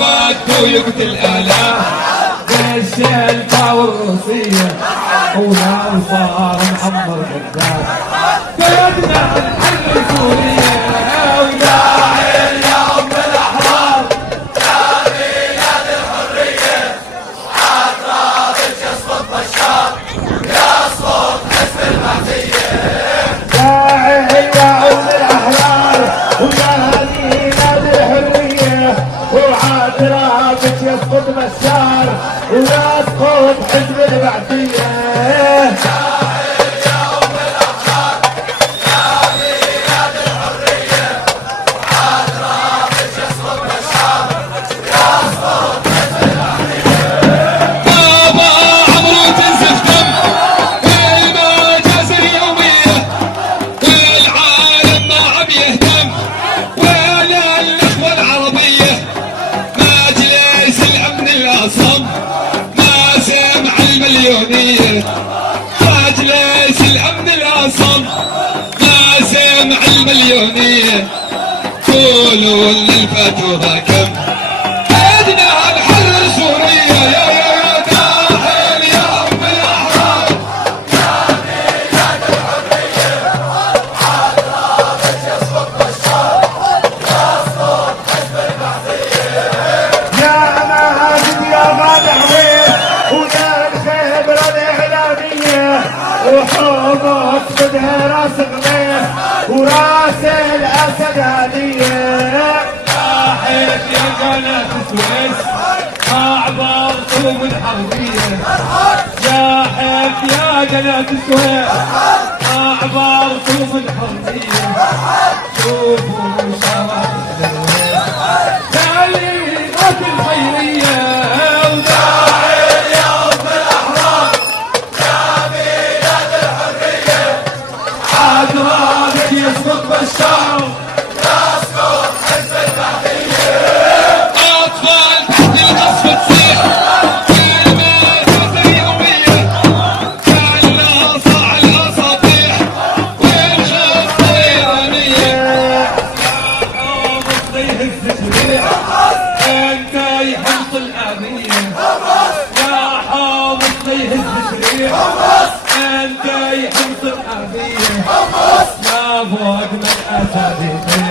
وبده يقتل آلاف بالشلفة والروسية ولو صار محمر غدار بلدنا الحل سوريا ويا عين يا أم الأحرار يا بلاد الحرية عطرابك يا صوت بشار يا صوت حزب المهدية يا عين يا أم الأحرار ويا بلاد الحرية وعطرابك يا صوت بشار ويا صوت حزب المهدية مجلس الأمن الأصم ما سمع المليونية قولوا لنا الفتوى كم بدنا نحرر سوريا يا داحل يا أم الأحرار يا بلاد الحرية عطرابك يا صوت بشار يا صوت حزب المهدية يا ماجد يا غادحوين ويا الخبرة الإعلامية وحومك بدها راس غليظ وراس الأسد هدية لاحق يا قناة السويس أعبر طوب الحربية لاحق يا قناة السويس أعبر طوب الحربية شوفوا شرف الدرويش تعليمات الخيرية عطرابك يسقط بالشعر يسقط حزب المهدية أطفال تحت القصف تصيح كلمات اليومية كأنها صاع الأساطيح والخطة الإيرانية يا حافظ يهز الجريح أنت يحمص الآمية يا حافظ يهز الجريح أنت يحمص الآمية يا فوق من أسابيع